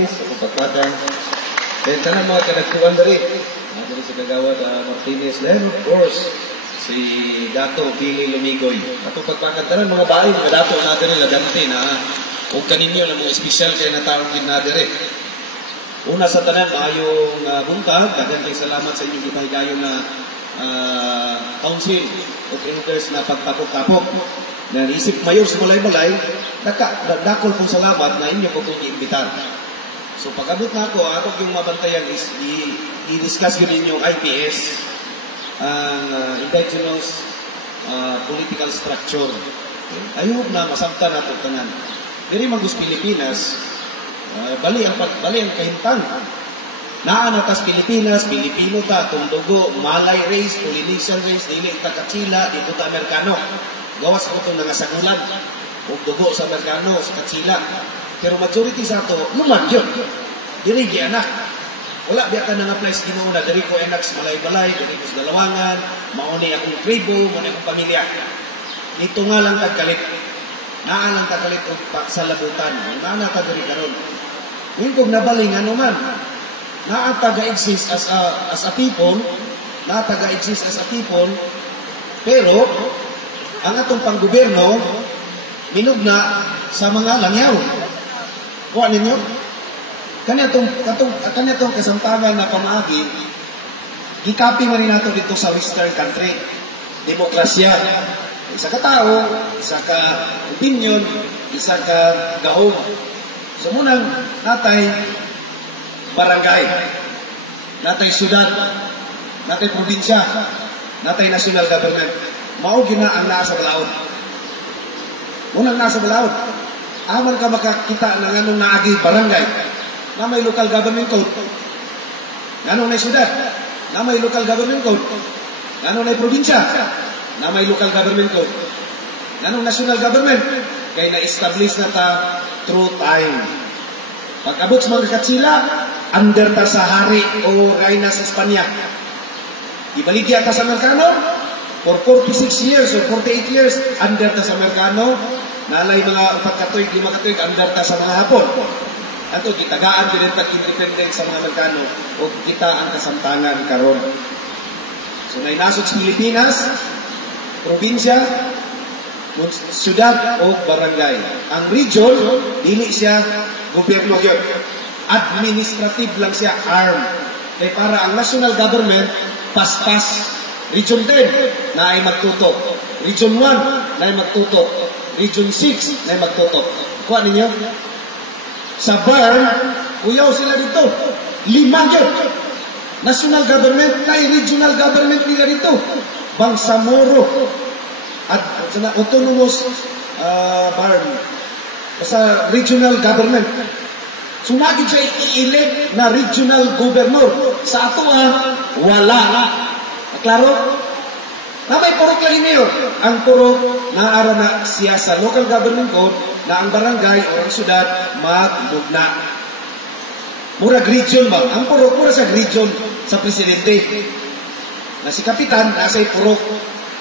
sa kapatatan. Then tanan mga kanagtuan na rin. Natin si Kagawad Martinez. Then of course, si Dato Pili Lumigoy. Ato pagpakantaran mga bahay, mga dato natin rin lagante na huwag kaninyo na mga espesyal kayo na taong din natin rin. Una sa tanan, ayong buntag, kagandang salamat sa inyong gitahigayon na Council of Elders na pagtapok-tapok. Na isip mayor sa Malay-Malay, dakol pong salamat na inyo po itong iimbitar. So pag-abot na ako yung mabantayan is i-discuss yun ninyong IPS, ang indigenous political structure. Ayun na masabta na ito tanan. Pero magus Pilipinas, bali ang kahintang. Naanatas Pilipinas, Pilipino ta, Tundugo, Malay race, Polynesian race, dili ta Katsila, dito ta Amerikano. Gawas ko itong nangasagulan, o dugo sa Amerikano, sa Katsila. Pero majority sa ito, lumad yun. Diri anak. Wala biya ka na-apply sa Ginoona. Diri ko anak sa Malay-Balay, diri ko sa Dalawangan, mauni akong tribo, mauni akong pamilya. Dito nga lang kagkalit. Naalang kagalit o pagsalabutan. Naana ka diri karon. Ngayon kung nabaling ano man, naataga-exist as a people, naataga-exist as a people, pero ang atong panggobyerno minugna sa mga langyaw. Kuha ninyo? Kanitong kasamtangan na pamaagi, gikapi man rin nato dito sa Western country. Demokrasya. Isa ka tao, isa ka opinion, isa ka gahog. So munang natay barangay, natay syudad, natay probinsya, natay national government. Mao gina ang nasa balaod. Munang nasa balaod. Aman ka makakita ng anong naagi barangay na may local government code. Nanong na syudad na may local government code. Nanong na probinsya na may local government code. Nanong national government kay na-establish na ta through time. Pag-abot sa mga Katsila, under ta sa hari o reyna sa Espanya. Ibaligya ta sa Amerikano, for 46 years or 48 years, under ta sa Amerikano, nalay mga 4 katuig, 5 katuig, under ta sa mga Hapon. Ato, kitagaan din ang independent sa mga Amerikano o kita ang kasamtangan karon. So, may nasod sa Pilipinas, probinsya, syudad o barangay. Ang region, dili siya gobyerno yun. Administrative lang siya, arm. Eh para ang national government, paspas. Region 10, na ay magtutok. Region 1, na ay magtutok. Region 6, na ay magtutok. Kuha ninyo? Sa Bern, uyaw sila dito. 5 yun. National government, kay regional government nila dito. Bangsamoro. At autonomous Bern. Sa regional government. So, naging siya i-elect na regional governor. Sa ato wala. Klaro? May purok lang niyo. Ang purok naara na siya sa local government code na ang barangay o ang syudad magmugna. Murag region ba? Ang purok mura sa region sa presidente. Na si kapitan, nasa purok.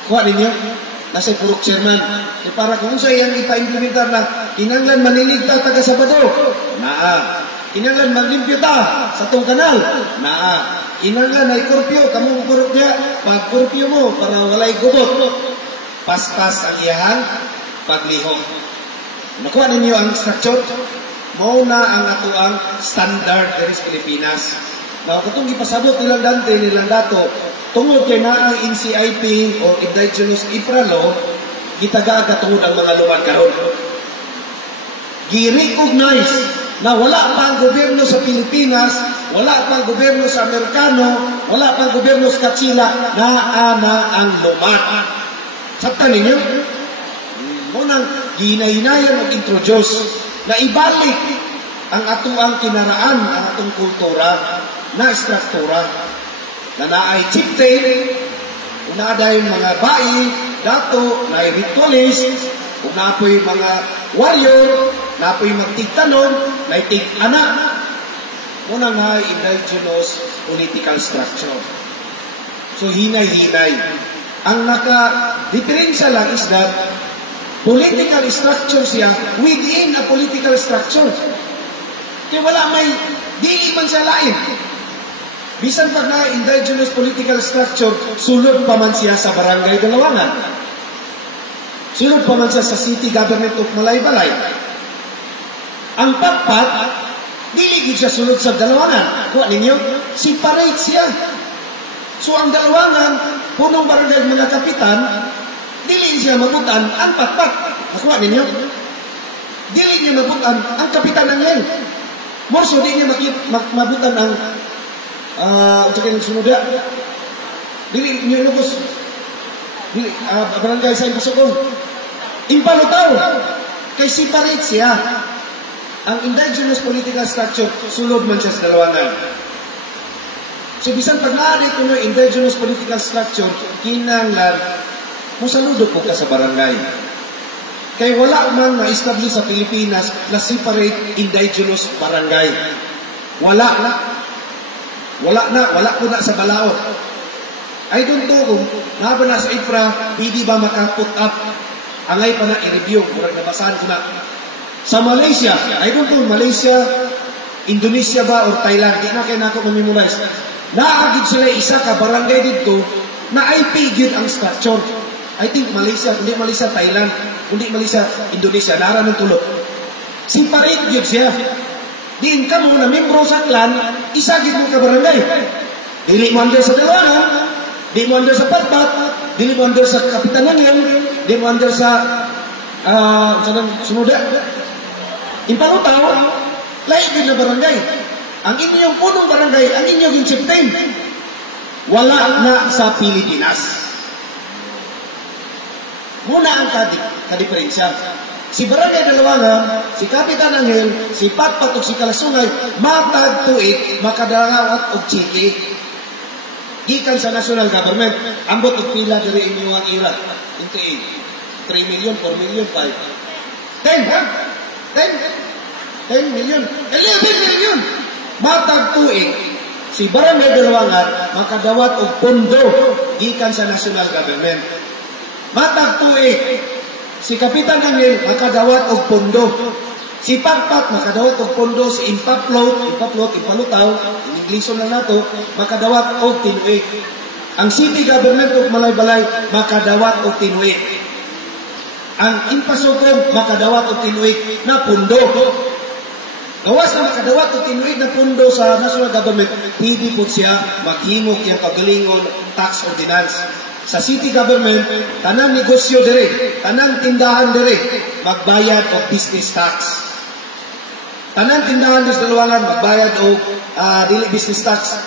Kuha ninyo? Nasa purok chairman. E para kung siya yung ipa-implementar na kinanglan maniligta taga Sabado. Naa. Kinanglan maglimpyo ta sa tong kanal. Naa. Kinanglan na ikurpyo, kamong kurp niya, pag-kurpyo mo para walay gubot. Paspas ang iyahang paglihok. Nakuha ninyo ang structure? Mauna ang atuang standard dari sa Pilipinas. Now, katong ipasabot nilang Dante, nilang Dato, tungod kay na ang NCIP o Indigenous Infra Law, gitaga tungod ang mga luwan karon. Gi-recognize na wala pa ang gobyerno sa Pilipinas, wala pa ang gobyerno sa Amerikano, wala pa ang gobyerno sa Katsila, na ang lumat. Sabta ninyo? Munang ginahinayan o introduce na ibalik ang atuang kinaraan, ang atong kultura, na struktura, na naay chieftain, unaday mga bai, dato, naay ritualist, unapoy mga warrior, napoy magtigtanon, naay tig-anak, unang naay indigenous political structure. So, hinay-hinay. Ang naka-diferensya lang is that political structure siya within a political structure. Kaya wala may, di man siya lain. Bisan pag na indigenous political structure, sulod pa man siya sa barangay Dalawangan. Sulod pa man siya sa city government of Malaybalay. Ang Patpat, diligid siya sulod sa Dalawangan. Kuha ninyo, separate siya. So ang Dalawangan, punong barangay mga kapitan, dili siya mabutan ang Patpat. Nakuha ninyo? Dili niya mabutan ang kapitan ng Hel. Morso, di niya mabutan ang untuk yang sunuda. Dili niya lubos. Dili, barangay sa Impasokong. Impalutaw. Kay separate siya. Ang indigenous political structure, sulod man siya sa Dalawangan. So, bisan pag naarit ko ng indigenous political structure, kinanglan, musaludo po ka sa barangay. Kaya wala man na-establish sa Pilipinas na separate indigenous barangay. Wala po na sa balaod. I don't know kung naba na sa IPRA, hindi ba maka-put up, angay pa na i-review, murag nabasahan ko na. Sa Malaysia, I don't know, Malaysia, Indonesia ba, or Thailand, di na kayo na ako mamemorize. Naagid sila isa ka barangay dito na IP gid ang structure. I think Malaysia, hindi Malaysia, Thailand, hindi Malaysia, Indonesia, nara ng tulog. Separate gid siya. Diin ka mo na membro sa clan, isa gid mo ka barangay. Dili mo under sa Dalawangan, di mo under sa Patpat, dili mo under sa Kapitanangan, di mo under sa Sunuda. Impalutaw, lain din na barangay. Ang inyong punong barangay, ang inyong chieftain, wala na sa Pilipinas. Muna ang kadiferensya. Si Barangay Dalawangan, si Kapitan Angel, si Patpat o si Kalasungay, matag tuig, makadangawat o chiki. Gikan sa national government, ambot o pila diri inyo ang ira. Into 3 million, 4 million, 5. 10, ha? 10 million. 11 million. Matag tuig, si Barangay Dalawangan, makadawat o pondo, gikan sa national government. Matag tuig, si Kapitan Angel, makadawat og pondo. Si Patpat, makadawat og pondo. Si Impalutaw, in Englishon lang nato, makadawat og tinuig. Ang City Government of Malaybalay, makadawat og tinuig. Ang Impasokong, makadawat og tinuig na pondo. Gawas na makadawat og tinuig na pondo sa national government, pwede po siya maghimok yung pagalingon tax ordinance. Sa city government, tanang negosyo dire, tanang tindahan dire, magbayad og business tax. Tanang tindahan sa Dalawangan, magbayad og dili business tax.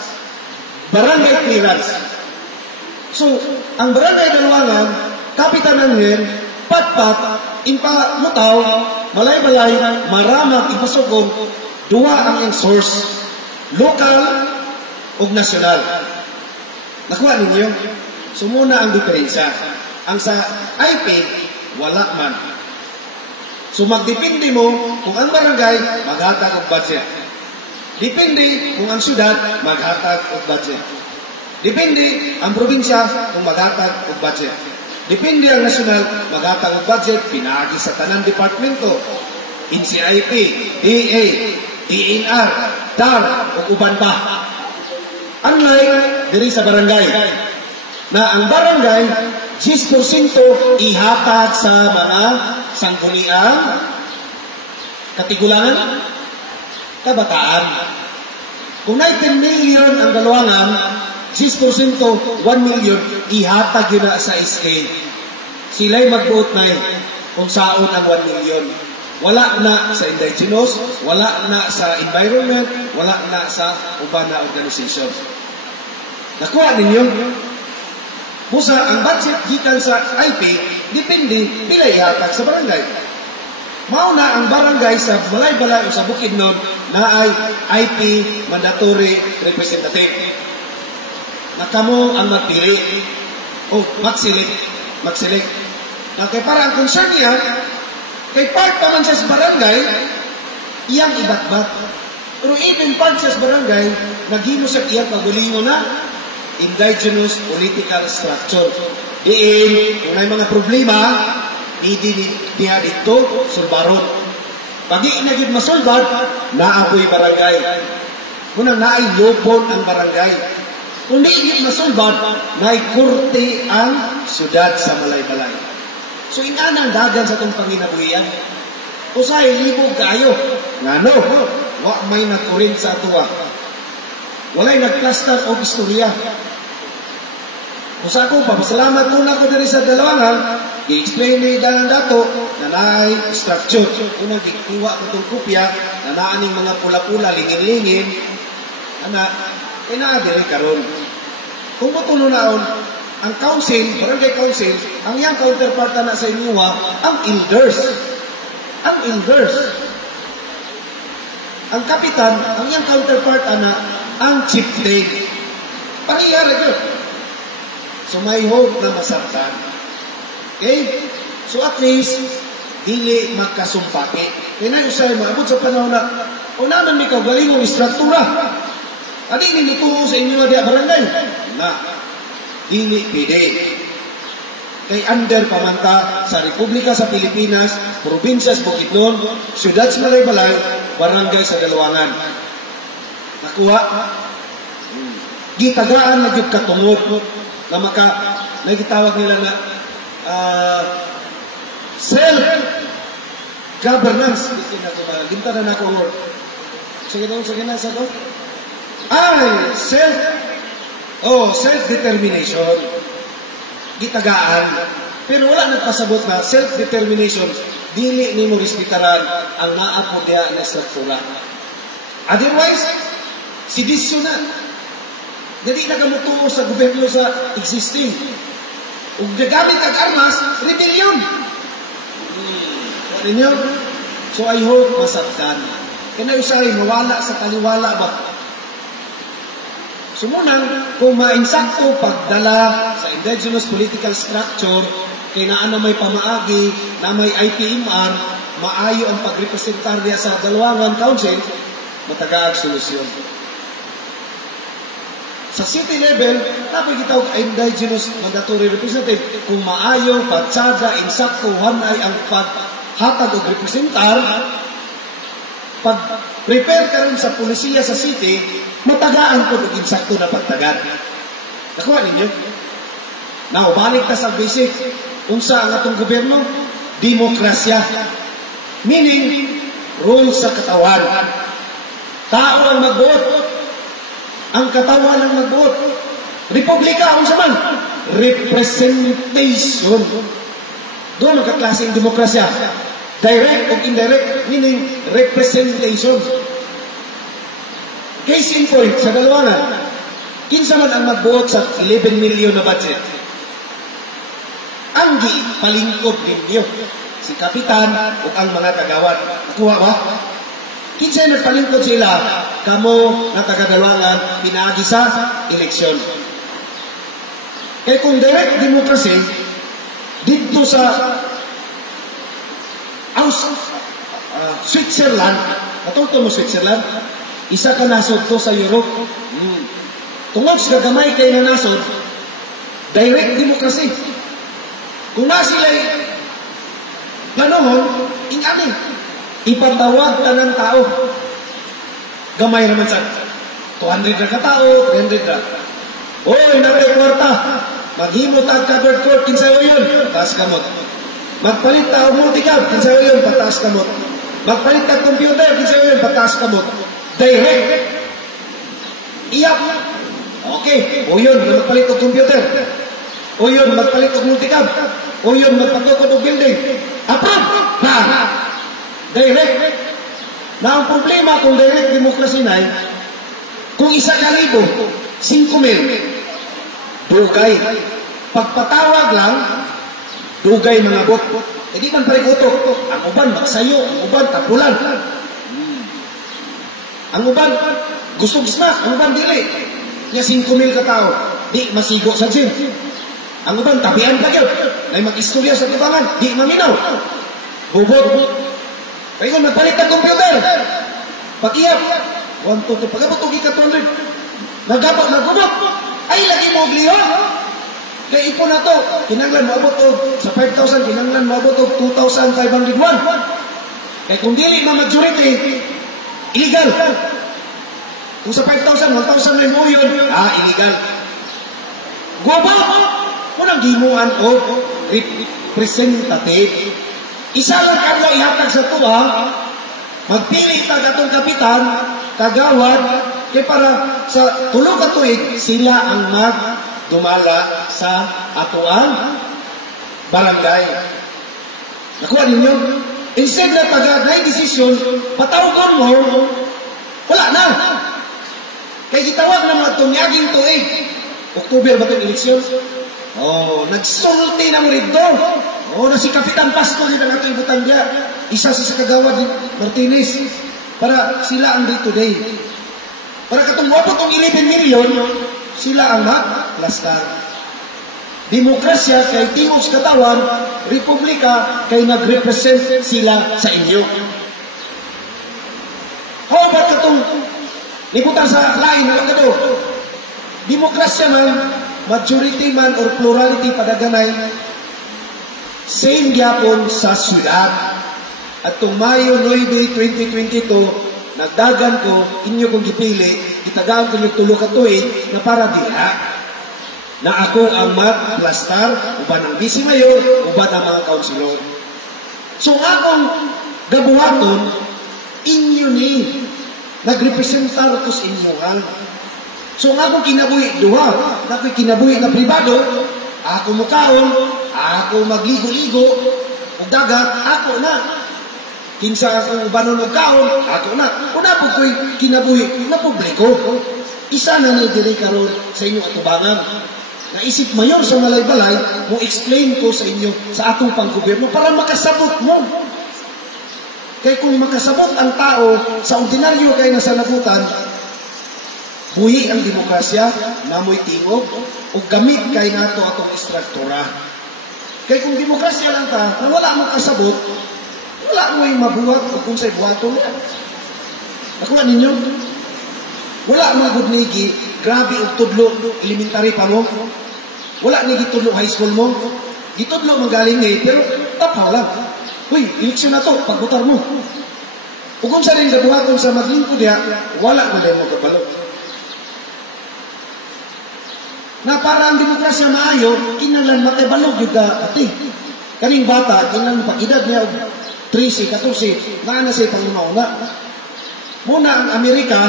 Barangay clearance. So, ang Barangay Dalawangan, Kapitan Angel, Patpat, Impalutaw, Malaybalay, Maramag, Impasokong, duwa ang iyang source, local ug nasyonal. Nakuha ninyo? So muna ang diferensya. Ang sa IP, wala man. So magdepende mo kung ang barangay maghatag og budget. Depende kung ang syudad maghatag og budget. Depende ang probinsya kung maghatag og budget. Depende ang nasyonal maghatag og budget pinaagi sa tanang departamento. NCIP, DA, DNR, DAR, ug uban pa. Unlike diri sa barangay, na ang barangay 10% ihatag sa mga sangguniang katigulangan, kabataan. Kung na 10 million ang Dalawangan, 10%, 1 million, ihatag yun na sa SA. Sila'y magbuot na kung saan ang 1 million. Wala na sa indigenous, wala na sa environment, wala na sa uban na organization. Nakuha ninyo? Busa, ang budget gikan sa IP, depende pila ihatag sa barangay. Mauna ang barangay sa Malaybalay o sa Bukidnon na ay IP mandatory representative. Na kamo ang magpili o mag-select. Kaya para ang concern niya, kay part pa man siya sa barangay, iyang ibatbat. Pero even part siya sa barangay, naghimo sa iyang pagalingon na indigenous political structure. Diin, kung may mga problema, hindi niya dito sulbaron. Pag inagid masulbad, naapoy barangay. Munang naay lubon ang barangay. Kung di inagid masulbad, naay kurte ang syudad sa Balay-Balay. So inanang dagan sa itong panginabuhian. Usay, libog kayo. Ngano, wa may nagkurin sa atuwa. Walay nagplastar o istorya. Usa ko, papasalamat muna ko diri sa Dalawangan, i-explain ni Dalang Dato na naay structure. Unang gikuha ko itong kopya, na naaning mga pula-pula, lingin-lingin, diri karon. Kung matulo naon, ang council, barangay council, ang yang counterpart na sa inyuha, ang elders. Ang elders. Ang kapitan, ang yang counterpart na, ang chieftain. Pangyayari yun. So may hope na masaktan. Okay? So at least, dili magkasumpaki. Kaya na usay, maabot sa panahon na, o naman may kaugalingong istruktura. Adi nilutuo sa inyo na barangay. Na, dili pide. Kay under pamanta sa Republika sa Pilipinas, probinsya sa Bukidnon, syudad sa Balay-Balay, barangay sa Dalawangan. Nakuha? Gitagaan na yung katungod na nagitawag nila na self-governance. Ginta na ako ang word. Sige na sa to. Ay, self-determination. Gitagaan. Pero wala nagpasabot na self-determination, dili ni mo respetaran ang naapo diya na struktura. Otherwise, sedisyon na. Jadi nagamutuo sa gobyerno sa existing. Ug gagamit ang armas, rebellion. Ninyo? So I hope masaktan. Kaya usay, mawala sa kaliwala ba? Sumunang, kung mainsakto pagdala sa indigenous political structure, kay naa na may pamaagi, na may IPMR, maayo ang pagrepresentar niya sa Dalawangan Council, matagaag solusyon. Sa city level, tapos gitawag indigenous mandatory representative, kung maayo, pagsada, insakto, hanay ang paghatag o representar, pag-prepare ka rin sa polisiya sa city, matagaan ko ng insakto na pagtagad. Nakuha ninyo? Now, balik na sa basic. Unsa ang atong gobyerno? Demokrasya. Meaning, rule sa katawan. Tao ang magbuot. Ang katawan ang magbuot. Republika, unsa man? Representation. Doon ang kaklaseng demokrasya. Direct o indirect, meaning representation. Case in point, sa Dalawangan, kinsa man ang magbuot sa 11 million na budget. Ang palingkod ninyo, si Kapitan o ang mga kagawad. Nakuha ba? Kinsa nagpalingkod sila, kamo na taga-Dalawangan, pinaagi sa eleksyon. Kaya kung direct democracy, dito sa Switzerland, natulto mo Switzerland, isa ka nasod to sa Europe. Tungod sa gamay kay na nasod, direct democracy. Kung na sila'y ganoon, ingani, ipatawag ka ng tao. Gamay naman sa 200 na katao, 300 na. Oy, natay kwarta. Maghimot ang covered court, kinsayo yun, taas kamot. Magpalit ta og multicab, kinsayo yun, pataas kamot. Magpalit ta computer, kinsayo yun, pataas kamot. Direct. Iyak. Okay. O yun, magpalit og computer. O yun, magpalit og multicab. O yun, magpagkukod og building. Approve! Ha! Direct. Na ang problema kung direct democracy na, kung 1,000, 5,000, dugay. Pagpatawag lang, dugay mga bot. E di man parikutok. Ang uban, magsayo. Ang uban, tapulan. Ang uban, gusto gisma. Ang uban, dili. Kaya 5,000 katao. Di, masigo sa gym. Ang uban, tabian pa yun. Ay mag-istorya sa tibangan. Di, maminaw. Bubot. Kaya kung nagpalit ng computer. Pag-iyap. 1, 2, 3. Pagkabot, tugi ka 200. Nagabot, nagubot. Ay, lagi mo obliho. Kaya ipon na to. Kinanglan, maabot o. Sa 5,000, kinanglan, maabot o. 2,501. Kaya kung dili na majority, illegal. Kung sa 5,000, 1,000 may mo yun, illegal. Guwaba, unang gimuan o representative. Isa lang kanyo ihatag sa tuwa, magpili ka katong kapitan, kagawad, kaya para sa tulong katuig, sila ang magdumala sa atuang barangay. Nakuha ninyo? Instead na taga-nay desisyon, patawgan mo, wala na. Kaya gitawag na mga tunyaging tuig. October ba itong eleksyon? Nagsulti na mo rito. Na si Kapitan Pasto din ang ato ibutang niya. Isa sa kagawad Martinez. Para sila ang day-to-day. Para katong wapot ng 11 million, sila ang ma-plastar. Demokrasya kay Timos Katawan, Republika kay nag-represent sila sa inyo. How about katong libutan sa lain na ito? Demokrasya man, majority man or plurality padaganay, same gyapon sa syudad. At kung Mayo 9, 2022, nagdagan ko, inyo kong gipili, itagaan ko yung tulo katuig na para diha na ako ang mag-plastar, uban ang vice mayor, uban ang mga kaunsilor. So akong gabuhaton, inyo ni, nagrepresentar ko sa inyo ha. So akong kinabuhi duha, ako'y kinabuhi na pribado, ako mukaon, ako magligo-ligo, ug dagat, ako na. Kinsa akong ubanon og kaon, ako na. Kung ako ko'y kinabuhi na publiko, isa na ni diri karon sa inyong atubangan. Naisip mayor sa malay-balay, mo explain ko sa inyo sa atong panggobyerno para makasabot mo. Kaya kung makasabot ang tao sa ordinaryo kay nasanabutan, buhi ang demokrasya, namoy tingog, o gamit kay nato atong istruktura. Kaya kung demokrasya lang ka, na wala mong kasabot, wala mo'y mabuhat o kung sa'y buhato niya. Nakuha ninyo? Wala mga gudnigi, grabe o tudlo, elementary pa mo. Wala ni gitudlo high school mo. Gitudlo magaling pero tapaw lang. Uy, eleksyon na to, pagbutar mo. O kung saan rin gabuhaton sa maglingkod niya, wala na rin mo kabalo. Na para ang demokrasya maayo, kinalan matibalog yung ati. Kaning bata, kinalan pag-edad niya, 13, 14, na siya pangunauna. Muna ang Amerika,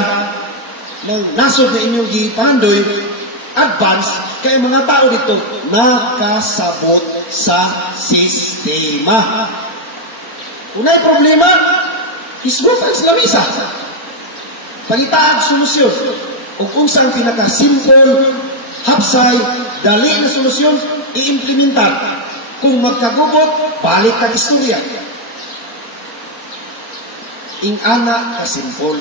ng nasod na inyong gipandoy, advance, kaya mga tao dito, nakasabot sa sistema. Kung may problema, isbutan sila misa. Pangitaag solusyon. O kung saan pinaka-simple, hapsay, dali na solusyon, i-implementar. Kung magkagubot, balik ka istorya. Ing-ana ka-simple.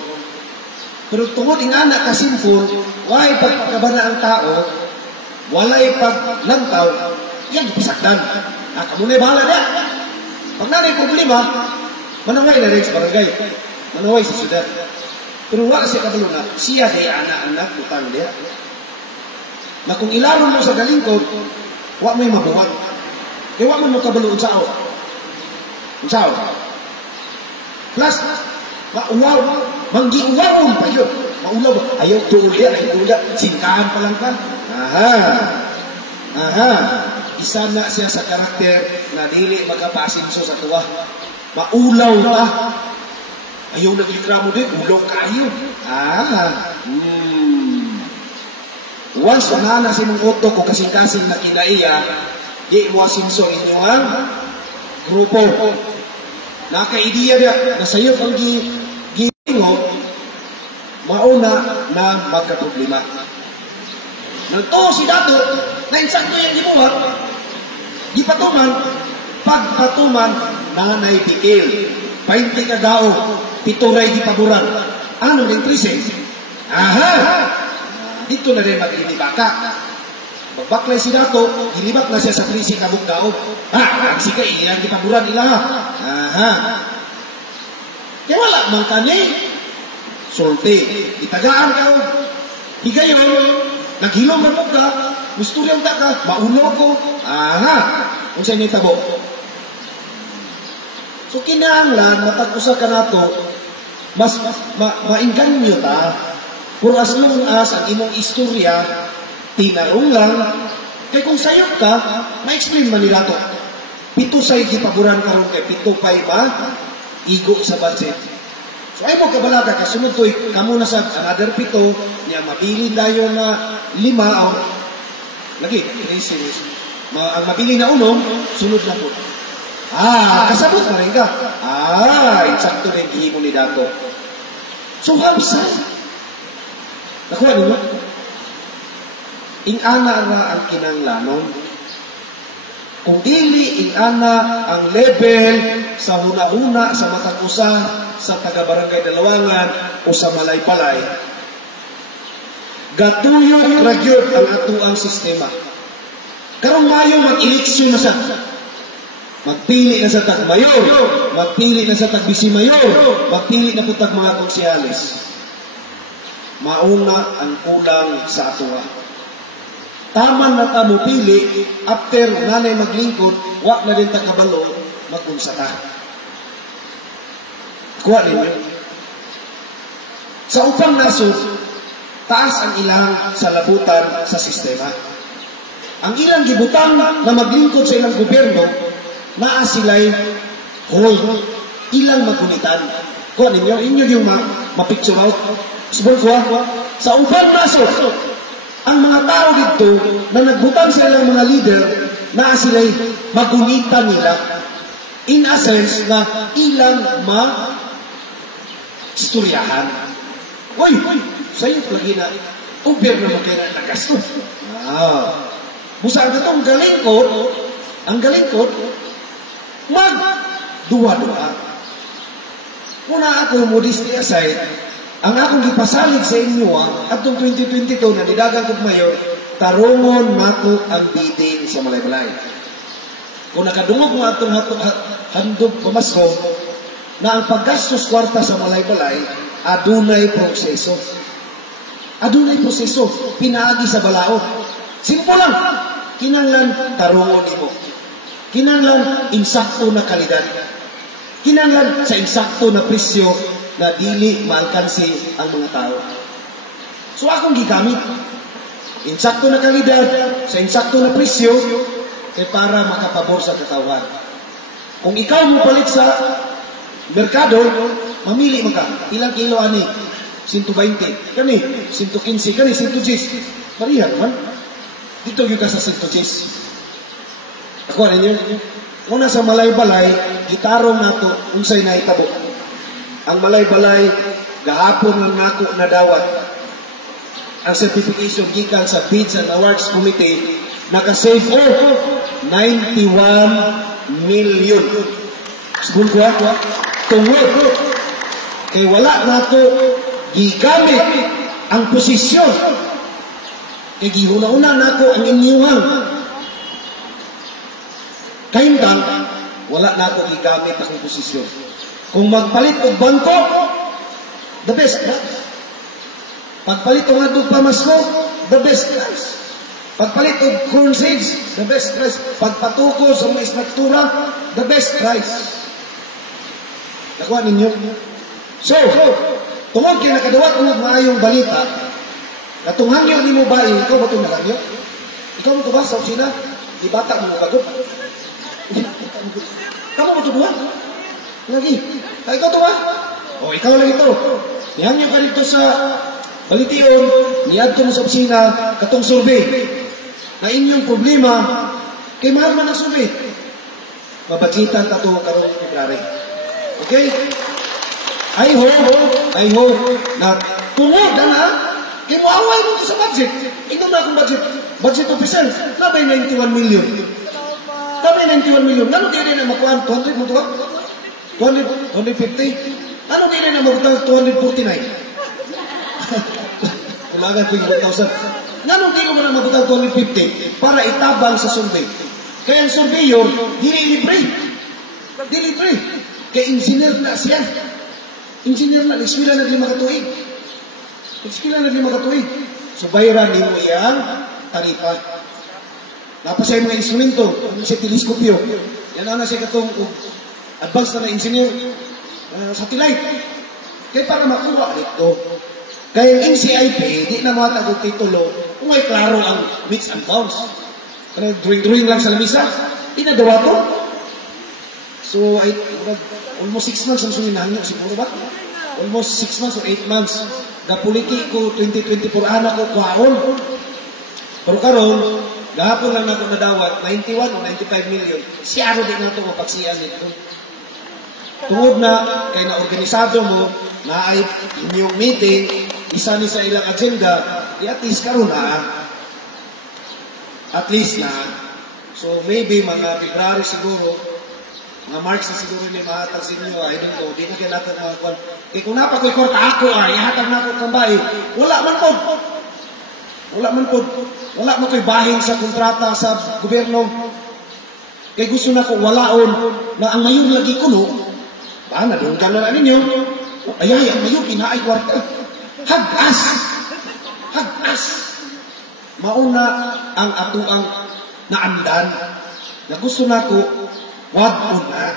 Pero tungod ing-ana ka-simple, walay pagkabana ang tao, walay paglantaw, yan ipisakdan. Kamunay bahala niya. Pag nanay problema, manaway na rin sa barangay. Manaway sa syudad. Pero wala siya kabalo na, siya kay anak-anak, utang niya. Na kung ilaron mo sa galingkod, wala mo'y mabuhat. Kaya wala mo kabalo unsao. Unsao. Plus, mauwaw, manggiuwawon pa yun. Maulaw, ayaw tuulya, singkahan pa lang ka. Isa na siya sa karakter na dili magkapasinso sa tuwa. Maulaw ka. Ayaw naglikramo din, ulaw kayo. Once na si mong utok o kasing-kasing na kinaiya, di mo asinso inyo ang grupo. Naka-idea niya na sa'yo ang gitingo, mauna na magkaproblema. Nagtuo si Dato, na insakto yung gibuhat, pagpatuman, nanay pikil, 20 kagao, pituray di paburan. Ano ng 13? Dito na rin mag-inibaka. Magbaklay si Dato, hilibak na siya sa 13 kabugdao. Ang sika, iyan di paburan ila. Kaya wala mang kani. Sulti. Itagaan ka. Higayon, naghilom na ka, gusturyang ta ka, maulog ko. Kung sa'yo nitabo. So So kinahanglan matag usa ka nato mas mainganyo ta. Kung as long as ang imong istorya tinarong lang, kay kung sayop ka, ma-explain man nila to. Pito say gipaboran karon kay pito pay ba igo sa budget. So ay mo kabalaga kasunod to kamo na sa another pito niya mabili dayon na 5 o lagi 3 series. Ang mabili na uno, sunod na po. Kasabot na rin ka. Insakto rin gihimo ni Dato. So, hamsa. Nakuha nyo? Ingana na ang kinanglanon. Kung dili, ingana ang level sa huna-huna, sa matag-usa, sa taga-barangay Dalawangan, o sa Malay-Palay, gatuyong ragyot ang atuang sistema. Karong Mayo, mag-eleksyon na sa. Magpili na sa tag-mayor, magpili na sa tag-bisi-mayor, magpili na po tag-mga konsyales. Mauna ang kulang sa atuwa. Taman na ta mo pili, after nanay maglingkod, wak na din tag-kabalo, mag-unsata. Kuha din yun. Sa upang nasod, taas ang ilang sa labutan sa sistema. Ang ilang gibutang na maglingkod sa ilang gobyerno, naa sila'y hold, ilang magunitan. Kuha ninyo, inyo yung ma-picture out. Subon ko sa upang nasod, ang mga tao dito na nagbutang sa ilang mga leader, naa sila'y magunitan nila. In a sense na ilang ma-istoryahan. Uy, sa'yo lagi na, uber na makina na gasto. Busa ang ito, ang galing ko, mag-duwa-duwa. Muna ako, modesty aside, ang akong ipasalig sa inyo, at itong 2022 na nidagang kong mayor, tarungon nato ang bidding sa Malay-Balay. Kung nakadungog mo atong handog pamasko, na ang paggastos kwarta sa Malay-Balay, adunay proseso. Adunay proseso, pinaagi sa balao. Simple lang, kinanglan tarungon mo. Kinanglan insakto na kalidad. Kinanglan sa insakto na presyo na dili maalkansi ang mga tao. So akong gigamit. Insakto na kalidad, sa insakto na presyo, para makapabor sa katawan. Kung ikaw mo palit sa merkado, mamili mo ka. Ilang kilo ani? 120. Kani, 115. Kani, 110. Parihan man. Dito yung ka sa 110. Ako na niyo. Una sa Malay-Balay, gitarong nato unsay na itabo. Ang Malay-Balay, gahapon ng nako na dawat. Ang certification gikan sa Bids and Awards Committee, nakasave 91 million. Sabon ko tungod. Kaya wala nato gigamit ang posisyon. Kaya gihuna-una nako ang inyuhang. Kaindang, wala nato gigamit ang posisyon. Kung magpalit og bangko, the best price. Pagpalit og adtong pamasko, the best price. Pagpalit og corn seeds, the best price. Pagpatuko sa mga struktura, the best price. Nakuha ninyo? So, tungod kaya nakadawat mo maayong balita, natunghangyo ni mo ba, ikaw ba itong nalangyo? Ikaw mo ito ba sa opisina? Di bata mo nagagod? Kamu mo ito ba? Lagi. Ikaw ito ba? O, ikaw lang ito. Nihangyo ka dito sa balitiyon, niad ko mo sa opisina, katong survey. Na inyong problema, kay mahal man ang survey. Mabadjitan ka ito karong February. Okay? I hope na tungod na kay mo away mo sa budget. Ito na akong budget. Budget official, nabay 91 million. Nabay 91 million. Ano di rin na makuhaan? 200 mo ito ba? 250? Ano di rin na makuhaan? 249? Kulagan ko yung 1,000. Nga di ko man na makuhaan 250 para itabang sa survey. Kaya ang surveyor, dili-libre. Kaya engineer na siya. Engineer na, nag-eskwila na 5 katuig. So, bayaran ni mo iyang taripa. Napasay mga instrumento, ano siya teleskopyo. Yan na siya katong advanced na engineer, satellite. Kaya para makuha dito. Kaya yung NCIP, di na mga tagong titulo, kung may klaro ang meets and bounds. Kaya drawing lang sa lamisa, inagawa ko. So, almost 6 months ang suminahyo, siguro ba? Almost 6 months or 8 months. Gapuliti ko, 2024, anak ko, kwaon. Pero karon, gahapon lang ako nadawat, 91 o 95 million. Siyaro din na ito mapagsiyan nito. Tungod na, kay na-organisado mo, na ay inyong meeting, isa ni sa ilang agenda, at least karon na. At least na. So maybe mga February siguro, mga March na siguro may mahatag sa inyo, I don't know, di na kayo natin nakakuan. Kung napakoy korta ako, ihatag na ako kambahay. Wala man po. Wala man po. Wala man ko'y bahin sa kontrata sa gobyerno. Kaya gusto na ko walaon na ang mayor lagi kuno, na doon gano'n ninyo, ayay, ang mayor kinaay kwarta. Hagas! Hagas! Mauna ang atuang naandan na gusto na ko, wag po na.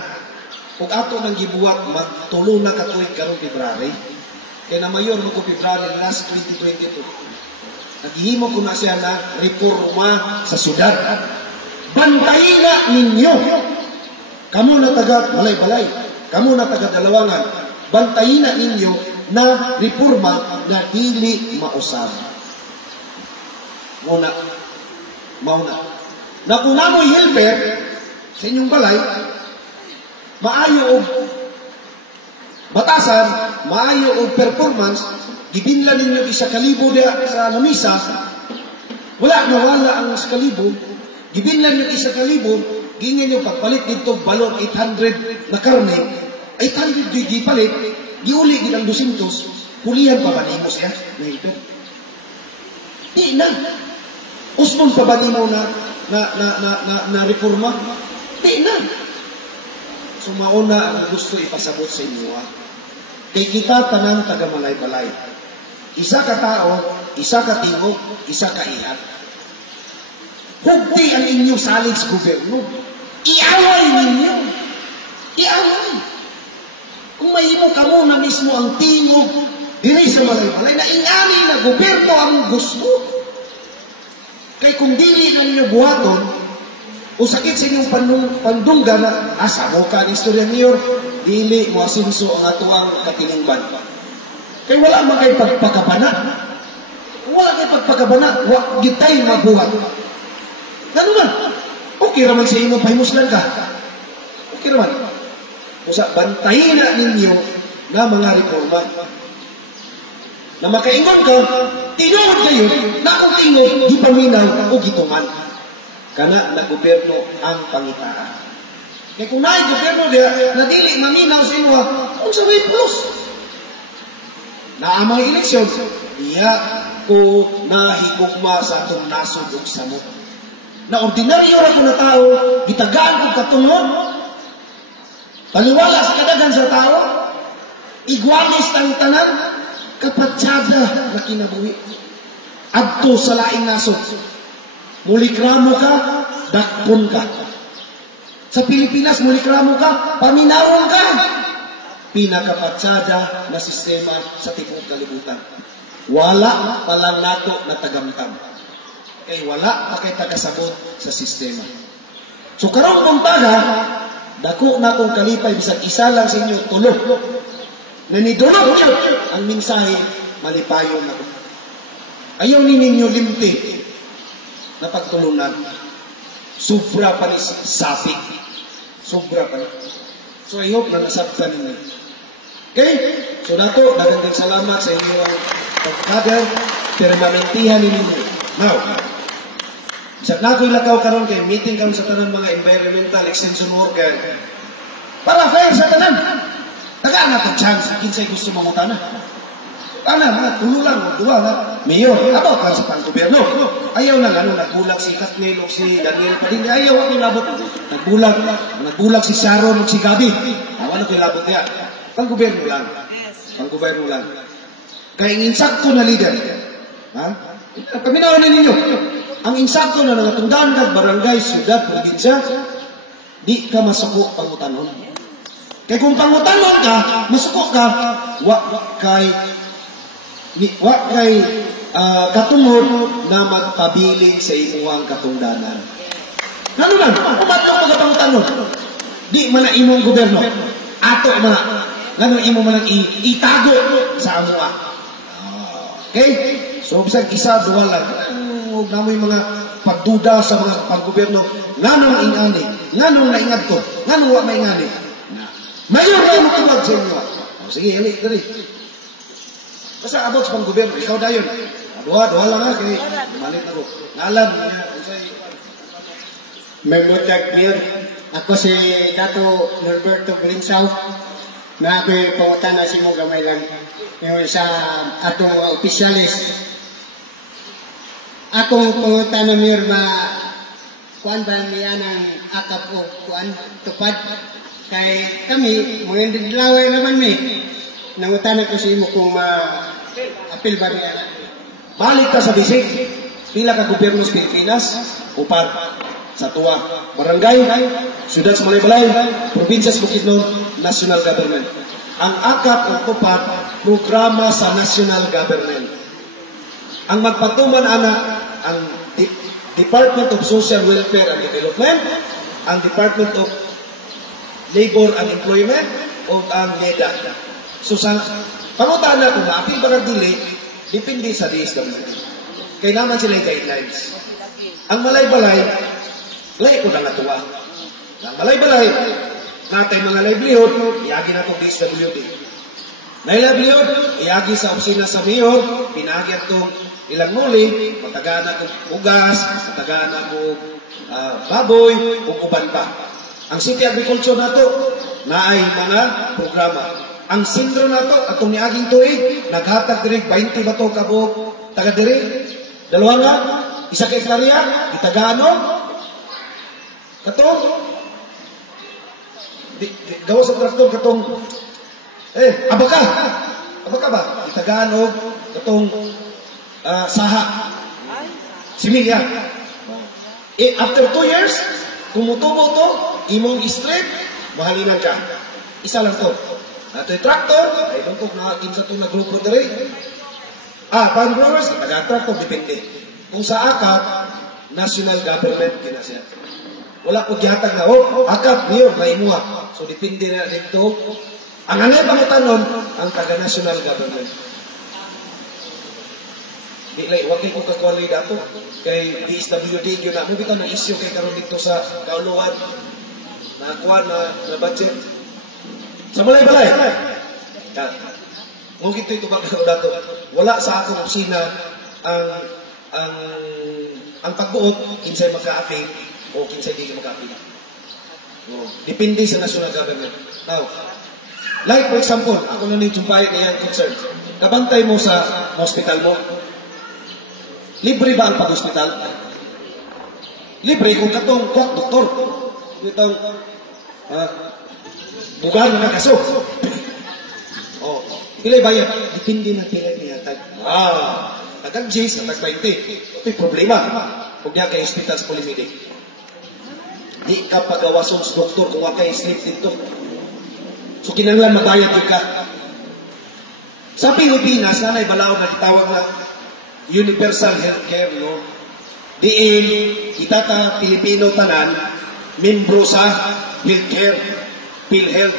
Kung ato nang gibuwat, magtulo na katuig karong February. Kaya na mayor mo ko February last 2022. Naghihimo ko na siya na reforma sa syudad. Bantayin na ninyo. Kamu na taga balay-balay. Kamu na taga Dalawangan. Bantayin na ninyo na reforma na dili mausab. Muna. Mauna. Na kung namoy helper sa inyong balay, maayo og batasan, maayo og performance, gibinlan ninyo isa kalibo dia sa lamisa, wala ang isa kalibo, gibinlan ninyo isa kalibo, gingin nyo pagpalit dito balon 800 na karne, 800 di gipalit, giuli gilang 200, kulihan pa ba nimo siya na ito? Di na. Usmon pa ba nimo na reforma? Di na. So mauna ang gusto ipasabot sa inyo. Kay kita tanan taga malay-balay. Isa ka tao, isa ka tingog, isa ka ihat. Hugdi ang inyong salig sa gobyerno. Iaway ninyo. Iaway. Kung mahimo ka mo na mismo ang tingog, diri sa malay-balay, na ingani na gobyerno ang gusto. Kay kung dili na ninyo buhaton, o sakit sa inyong pandungga na asa mo ka ang istorya niyo, dili mo asinso ang atuang katilingban. Kaya wala man kayo pagpakabana. Wala kayo pagpakabana, wala gitay mabuhat. Ano man? Okay raman sa inyo, pahimuslan ka. Okay raman. Kung bantayin na ninyo na mga reforma. Na makaingon ka, tinunod kayo, na kung tingog, gipaminaw o gituman. Kana na gobyerno ang pangitaan. Kaya kung naay gobyerno diya, na dili maminaw sa inyo, kung sa way plus. Na amang eleksyon, iya ko nahigugma sa atong nasod ug samot. Na ordinaryo ra ko na tao, gitagaan ko katungod, paliwala sa kadagan sa tao, igualis tang tanan, kapatsada na kinabuhi. Adto sa laing nasod. Mulikramo ka, dakpon ka. Sa Pilipinas, mulikramo ka, paminawon ka. Pinakapatsada na sistema sa tibok kalibutan. Wala palang nato na tagamtam. Kay wala pa kay tagasabot sa sistema. So karong puntaga, dako na kong kalipay, bisag isa lang sa inyo, tulo. Na nidulog nyo ang mensahe, malipayon na. Ayaw ninyo limti na pagtulunan. Sobra pa rin sapik. Sobra pa rin. So I hope na nasabtan ninyo. Okay? So nato, dagang salamat sa inyong pagkagal, permanentihan ninyo. Now, sa nako'y lakaw karon kay meeting kami sa tanan mga environmental extension worker. Para fair sa tanan. Tagaan na chance, kinsay gusto mangutana. Mga tulo lang, duwa na. Mayor, about lang sa pang-gobyerno. Ayaw na ano, nagbulag si Katnil o si Daniel Padilla. Ayaw ako labot. Nagbulag si Sharon o si Gabi. Awan ako labot niya. Pang-gobyerno lang. Pang-gobyerno lang. Kaya ang insakto na leader. Paminawan na ninyo. Ang insakto na nangatundaan ka, barangay, syudad, probinsya, di ka masuko pangutanon. Kaya kung pangutanon ka, masuko ka, wa kay katungod na magpabiling sa imuhang katungdanan. Ano lang, umatlong pagkapangutanon. Di man na imong gobyerno. Ato man. Ganun imo man itago sa amuha. Okay? So, bisag isa, duwa lang. Huwag namoy mga pagduda sa mga paggobyerno. Nganong ingani? Nganong naingad ko? Nganong wa maingani? Mayor na yung tuwag sa inyo. Sige, hali, dali. Basta abot sa panggobyerno, ikaw dayon. Duha lang ha, kay malit ako. Ngalan, Memotag Mayor, ako si Dato Norberto Glinsaw, na ako'y pangutana si mo gamay lang yung sa atong opisyalis. Akong pangutana Mayor, kuan ba niya ng akap o kuan tupad? Kay kami, mga didlaway naman nangutana ko si mo kung apil ba niya. balik ka sa bisig. Pila ka gobyerno sa Pilipinas, upat sa tuwa. Barangay, syudad sa Balay-Balay, probinsya sa Bukidnon, national government. Ang akap o tupat, programa sa national government. Ang magpatuman ang Department of Social Welfare and Development, ang Department of Labor and Employment, o ang NEDA. So sa pangutana kung maapil ba dili, depende sa DSWD. Kaya naman sila yung guidelines. Ang Balay-Balay, lahi ko na nga tuwa. Ang Balay-Balay, natay mga livelihood, iagi na itong DSWD. Na livelihood, iagi sa opisina sa mayor, pinagyan itong ilang muli, matagaan na itong ugas, matagaan na itong baboy, o uban pa. Ang City Agriculture na ito, na ay mga programa. Ang sindro na ito, atong niaging tuig, naghatag direk 20 ba ito kabuok taga direk? Dalawa nga, isa kay Claria, itagano, katong, gawa sa traktor, katong, abaka ba? Itagano, katong, saha, similya. After 2 years, kumutubo to, imong street, mahalinan ka. Isa lang to. Ato yung tractor, ay bangkok na kinsa itong nagrupo na rin. Farm growers, taga-tractor, depende. Kung sa akap, national government, kinasya. Wala ko gihatag na, akap, niyo, may imuha. So, depende na dito. Ang anay pangutanon, ang taga-national government. Huwag kayo kong kakwalay dato. Kay DSWD, yun na. Mubitaw na isyo kay karon dito sa kauluan. Nakakuha na budget. Sa Balay-Balay. Kung ito ba dato, wala sa akong opisina ang pagbuot, kinsay magka-aping o kinsay di magka-aping. Depende sa national government. Now, like for example, ako na nitumpay kaya concern. Kabantay mo sa hospital mo. Libre ba ang pag-hospital? Libre kung katong doktor. Itong bugan na kaso. Pilay bayad, dipindi na pilay niya. Tagang J's, tag 20. Ito'y problema. Kung niya kay hospital sa Polimide. Di ka pagawason sa doktor kung wakay sleep dito. So, kinanglan mabayad yun ka. Sa Pilipinas, nanay balaw na kitawag na universal healthcare, no? Diin, kita ta Pilipino tanan, membro sa healthcare, PhilHealth.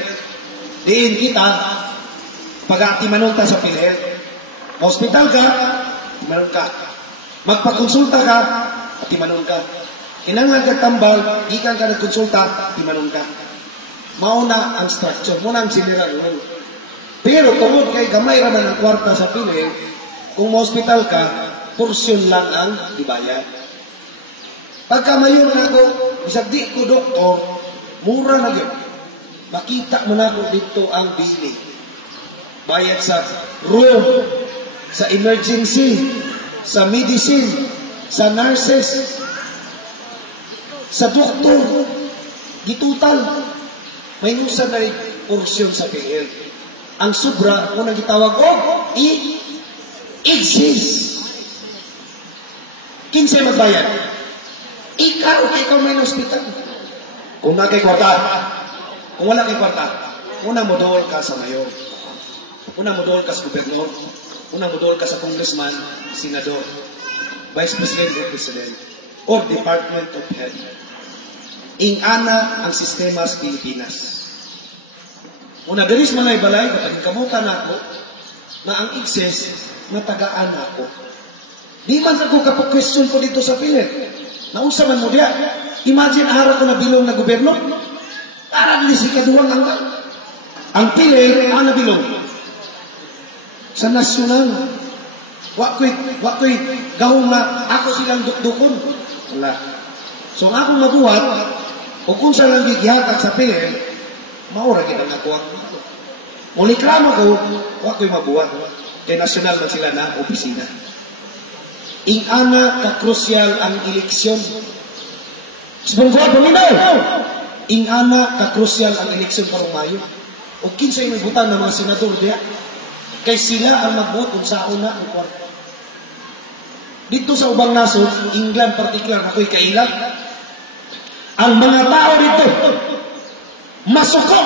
Diin kita, pag-atimanon ta sa PhilHealth. Hospital ka, atimanon ka. Magpakonsulta ka, atimanon ka. Kinanglan ka tambal, ikan ka nagkonsulta, atimanon ka. Mauna ang structure, muna ang general rule. Pero tungod kay gamay raman ang kwarta sa PhilHealth, kung ma-hospital ka, porsyon lang ang ibayad. Pagka mayon na ako, isang di ko doktor, mura na yun. Makita mo na kung dito ang bili. Bayad sa room, sa emergency, sa medicine, sa nurses, sa doktor, gitutal. May nusa na porsyon sa PL. Ang sobra, kung nang gitawag ko, exist. Kinsay magbayad? Ikaw may hospital. Kung na kay kwarta. Kung wala kay kwarta. una modol ka sa mayor. Una modol ka sa gobernador. Una modol ka sa congressman, senador, vice president o president, or department of health. Ingana ang sistema sa Pilipinas. Una garis man ay balay, kapag kamutan ako, na ang excess, natagaan ako. Di man ako kapag-question po dito sa pilit. Naunsa man mo diya. Imagine, ahara ko na bilong na gobyerno. Para nili si kaduwang ang pilit, ang nabilong. Sa nasyonal. Wako'y gahong na ako silang dukdukon. Wala. So, ang akong mabuhat, o kung saan lang gigihatag sa pilit, maura kita na ko. Mulikramo ko, wako'y mabuhat. Kaya nasyonal man sila na opisina. Ingana ka-crucial ang eleksyon. Sabungguan, paminaw! Ingana ka-crucial ang eleksyon karong Mayo. O kinsa yung ibutan ng mga senador diya. Kay sila ang mag-vote kung saan na ang kwarta. Dito sa ubang nasod, England particular, ako'y kailang. Ang mga tao dito, masuko.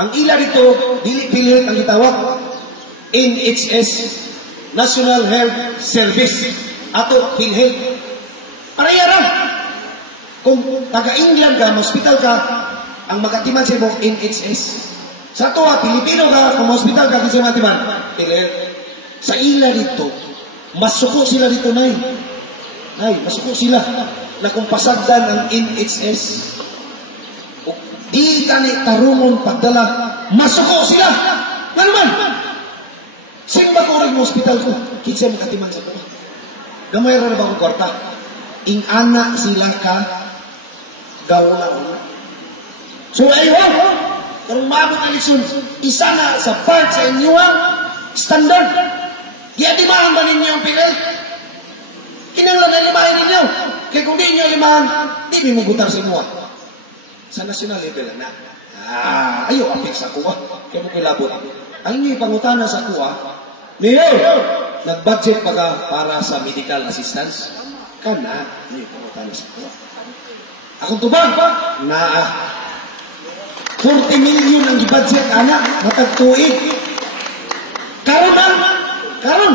Ang ila dito, dili-pilit ang itawag. NHS, National Health Service, ato PhilHealth. Parayaran! Kung taga-England ka, hospital ka, ang magatiman sa mo, NHS. Sa tuwa, Pilipino ka, kung hospital ka, kasi matiman, PhilHealth. Sa ila dito, masuko sila dito, Nay. Nay, masuko sila na kung pasagdan ang NHS. O, di tani tarungon pagdala, masuko sila! Nga naman! Sing ba ko rin mo hospital ko? Kitsa mo katiman sa tuwa. Gamay rin na ba akong kwarta? Ingana sila ka gawala. So, ayun, kung mabot ang eleksyon, isa na sa part sa inyo standard. Iadimahan ba ninyo ang pilay? Kinanglan na limahin ninyo. Kaya kung di nyo limahan, di mo gutar sa inyo. Sa national level na. Ayaw, apik sa kuwa. Kaya mo kilabot. Ang inyo ipangutana sa kuwa, Mayor, nag-budget pa ka para sa medical assistance? Kana, inyo ipangutana sa kuwa. Akong tubag, 40 million ang budget, anak, matagtuig. Karon.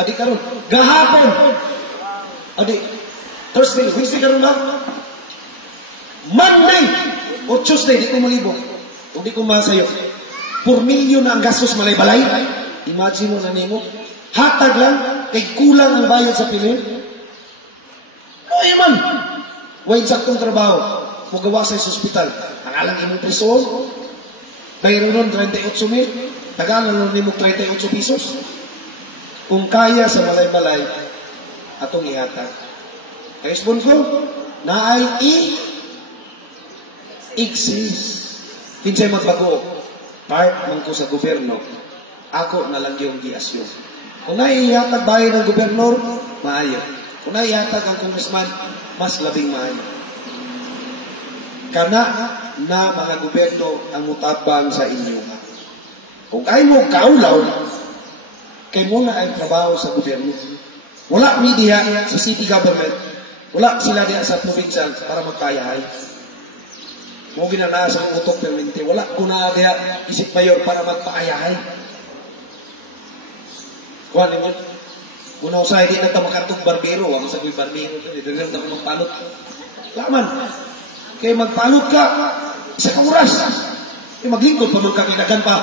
Adi karon. Gahapon. Adi, Thursday, Wednesday karon na. Monday o Tuesday, di ko malibo. O di ko masayo. 4 million na ang gastos malay-balay. Imagine mo na nimo. Hatag lang, kay kulang ang bayad sa pilin. O man. Way saktong trabaho. Mugawa sa hospital. Ang alang imong presyon. Mayroon nun 38 mil. Tagalan nun nimo 38 pesos. Kung kaya sa malay-balay, atong ihatag. Respond ko, na ay exist. Kinsay magbago. Part man ko sa gobyerno. Ako na lang yung giasyo. Kung naihatag bayan ng gobernador, maayo. Kung naihatag ang congressman, mas labing maayo. Kana na mga gobyerno ang mutabang sa inyo. Kung kayo mo kaulaw, kayo muna ay trabaho sa gobyerno. Wala media sa city government. Wala sila diya sa provincial para magpayahay. Mo ginana sa utok permanente. Wala kuna diya isip mayor para magpaayahay. Kuha ninyo. Una usay, di na ito makartong barbero. Ang sabi barbero, hindi na ito magpalot. Laman. Kaya magpalot ka, isa ka oras. Maglingkod pa ka, kinagan pa.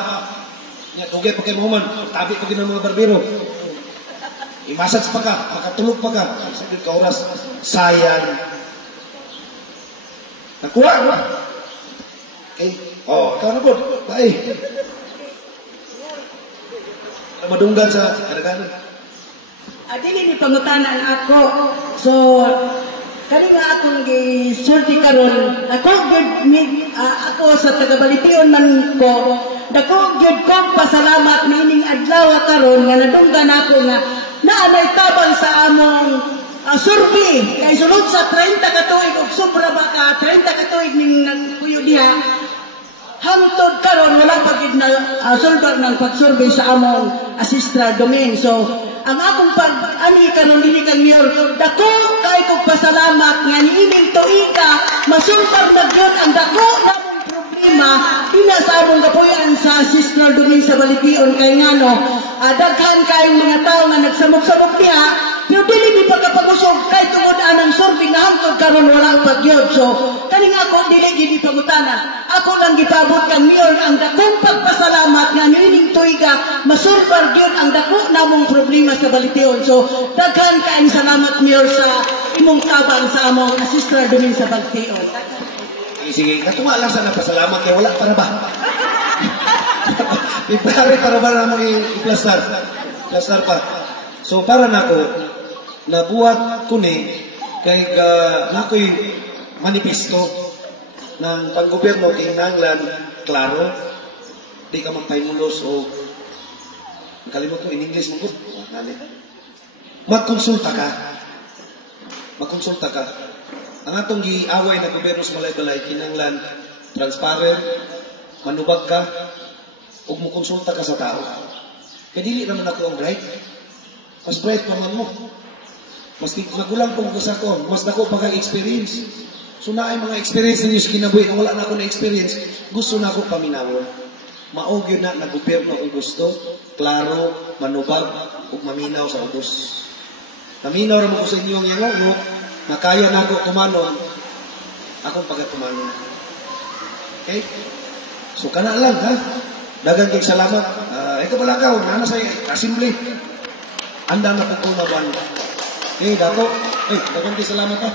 Tugay pa kayo mahuman, tabi pa ng mga barbero. Imasats pa ka, makatulog pa ka. Sabi ka oras, sayang. Nakuha. Okay. Ikaw na po. Bye. Madunggan sa kadaganan. Dili ni pangutanan ako. So, kani nga akong gisulti karon, ako sa taga-Balitiyon man ko, dako gyud ko pasalamat niining adlaw karon nga nadunggan ako nga naanay tabang sa among survey kay sulod sa 30 ka tuig ug sobra ba ka 30 ka tuig ning nagpuyo diha hangtod karon wala pa gid na sulbag ng pag-survey sa among ancestral domain. So ang akong pag-ani karon dili kang mayor, dako kay kog pasalamat nga niining tuiga masulbag na gyud ang dako namong problema problema, ina sa among kapuyan sa Sister Duming sa Balipion kay ngano, daghan kayong mga tao nga nagsamok-samok diha, pero dili di pagkapag-usog kay tungod anang survey nga hangtod karon wala pa gyud. So kaning ako dili gid pangutana. Ako lang gipabot kang mayor ang dakong pagpasalamat nga niining tuiga masulbar gyud ang dako namong problema sa Balipion. So daghan kaayong salamat mayor sa imong tabang sa among Sister Duming sa Balipion. Sige, natuwa lang sa napasalamat kaya wala para ba? Ipare para ba naman i-plastar? Plastar pa. So para nako nabuhat ko ni kay nakoy manifesto ng panggobyerno kinahanglan klaro di ka magpahimulos o kalimot ko in English mo ko magkonsulta ka ang atong giaway na gobyerno sa balay-balay kinahanglan transparent manubag ka ug mo konsulta ka sa tao kay dili naman ako ang bright mas bright pa man mo mas magulang pong sa ko, mas dako pa kang experience. So na ay mga experience ninyo sa kinabuhi, wala na ako na experience, gusto na ako paminawon. Maog yun na gobyerno kung gusto, klaro, manubag, ug maminaw sa ubos. Naminaw rin mo ko sa inyo ang yango, no? Nakaya na ako tumanon, akong pagkatumanon. Okay? So kana lang, ha? Dagang kayong salamat. Ito pala ka, nana sa assembly. Anda na po na ba? Dato. Dagang kayong salamat, ha?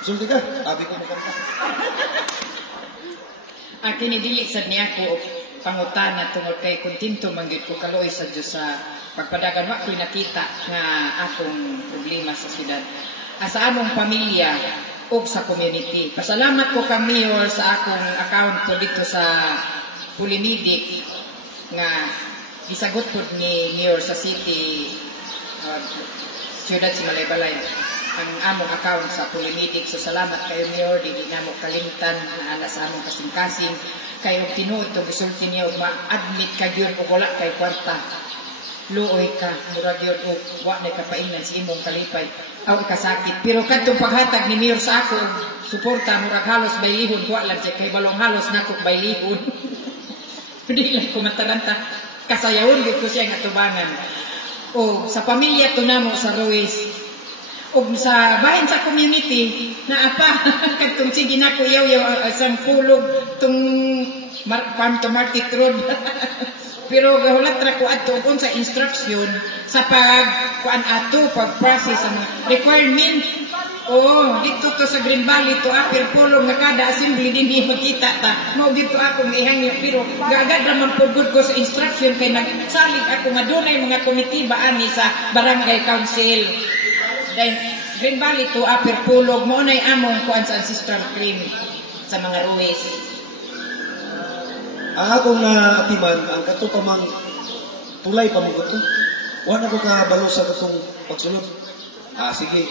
Sulti ka? Abi ko makanta. Kinidili sad niya ko pangutana tungod kay kontinto manggid ko kaloy sa Dios sa pagpadagan wa ko'y nakita nga akong problema sa syudad. Sa among pamilya ug sa community. Pasalamat ko kang mayor sa akong account ko dito sa Pulimidik nga gisagot pod ni mayor sa city syudad sa Balay-Balay ang among account sa Pulimidik. So salamat kayo mayor, di na mo kalimtan na ala sa among kasing-kasing kayo tinuod to gisulti niya ug ma-admit ka gyud ug wala kay kwarta. Luoy ka, murag yun o wa na kapainan si imong kalipay aw ikasakit. Pero kadtong paghatag ni mayor sa ako suporta murag halos baylihon wa lang siya kay balong halos nako baylihon. Hindi lang ko mataranta kasayawon gyud ko siya nga tubangan. O sa pamilya to namo sa Ruiz o sa bahin sa community na apa kadtong sige nako yaw isang pulog tong farm to market road. Pero gahulat ra ko adto kun sa instruction sa pag-process sa mga requirement. Dito to sa Green Valley to apir pulong nga kada assembly din makita ta. Mo dito ako ihangyo pero gagad ra man pugod ko sa instruction kay nagsalig ako nga dunay mga komitiba ani sa barangay council. Then Green Valley to apir pulong mo nay among kuan sa ancestral claim sa mga ruwes. Ang akong naatiman, ang kato pa mang tulay pa mo ito. Wala ko kabalo sa katong pagsunod. Sige.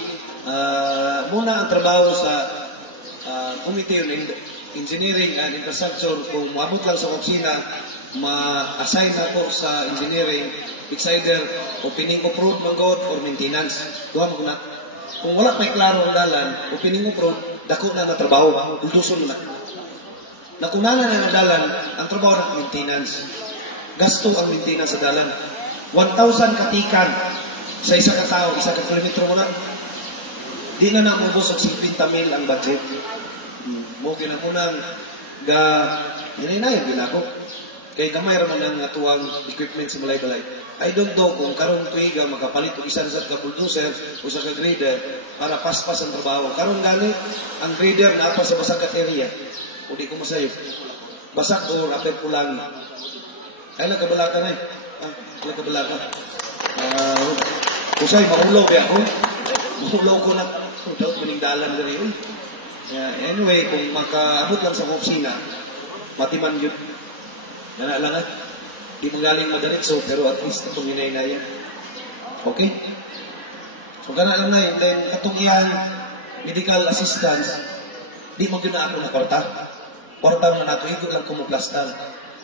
Muna ang trabaho sa Committee on Engineering and Infrastructure, kung maabot lang sa opisina, ma-assign ako sa engineering, it's either opening of road, manggod, or maintenance. Duha mo na. Kung wala pa'y klaro ang dalan, opening of road, dako na trabaho, ulduson na. Nakunana na dalan, ang trabaho ng maintenance. Gasto ang maintenance sa dalan. 1,000 katikan sa isa ka tao, isa ka kilometro mo na. Di na naubos ang 50 mil ang budget. Mo kinamunang hinay-hinay ginako. Kaya gamay raman ang tuwang equipment sa balay-balay. I don't know kung karong tuiga makapalit o isa sa ka-bulldozer o sa ka-grader para paspas ang trabaho. Karong gani, ang grader na pa sa basagat area. O di ko masayo. Basak o apet pulangi. Ay lang kabalaka na eh. Ay lang kabalaka. Kusay, mahulog ya ako. Mahulog ko na. Daw maningdalan na rin. Anyway, kung makaabot lang sa opisina, matiman yun. Yan lang di magaling madiretso, pero at least itong hinay-hinaya. Okay? So, gana lang na yun. Then, katong iyang medical assistance, di mo yun na ako na kwarta. Kwarta mo na ito, hindi lang kumuplastan.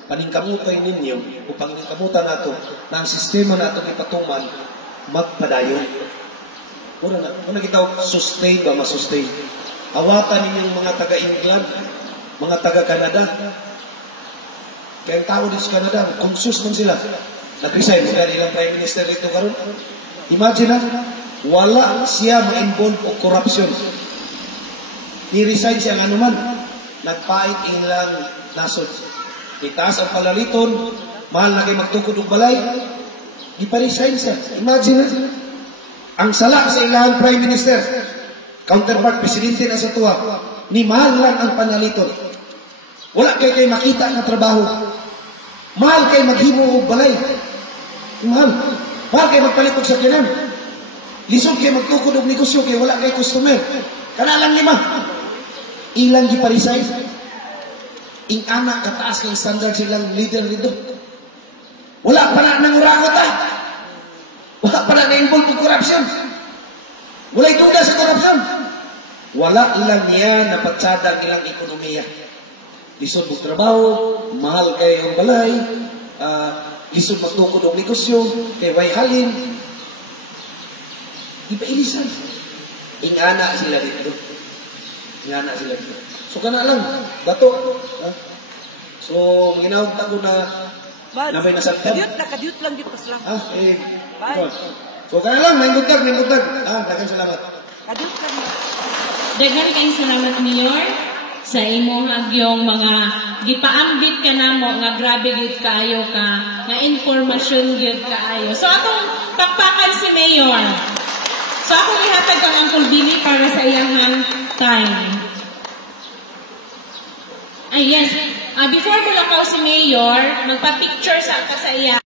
Paningkamutay ninyo, kung paningkamutan na ito, na ang sistema na itong ipatuman, magpadayon. Una kita sustain ba, masustain. Awatan ninyong mga taga-England, mga taga-Canada. Kaya ang tao dito sa Canada, conscious man sila. Nag-resign sila nilang Prime Minister dito karon. Imagine wala siya ma-involve o corruption. Ni-resign siya nga naman. Nagpait ilang nasod. Itaas ang palaliton, mahal na kayo magtukod og balay, ipa-resign siya. Imagine ang sala sa ilang Prime Minister, counterpart, presidente na sa tuwa, ni mahal lang ang panaliton. Wala kayo makita na trabaho. Mahal kayo maghimo og balay. Mahal. Mahal kayo magpalit og sakyanan. Lisod kayo magtukod og negosyo kayo wala kayo customer. Kana lang lima. Ilang giparesign. Ing anak kataas kay standard silang leader dito. Wala pa na nangurangot Wala pa na na-involve in corruption. Wala ituda sa corruption. Wala ilang niya na patsada ilang ekonomiya. Lisod mong trabaho, mahal kayo ang balay, lisod magtukod ng negosyo, kay way halin. Di ba ilisan? Ingana sila dito. Ingana sila dito. So kana lang, bato. So, ginawag ko na may nasagtan. Kadiyot lang dito lang. So kana lang, may butag. Dagan salamat. Kadiyot lang. Dagan kayong salamat, Mayor, sa imong agyong mga gipaambit ka namo nga grabe gyud kaayo ka nga informasyon gyud kaayo. So atong pakpakan si Mayor. So akong ihatag ang Uncle Billy para sa iyang time. Ay yes, before mo lakaw si Mayor, magpa-picture sa ka sa iya.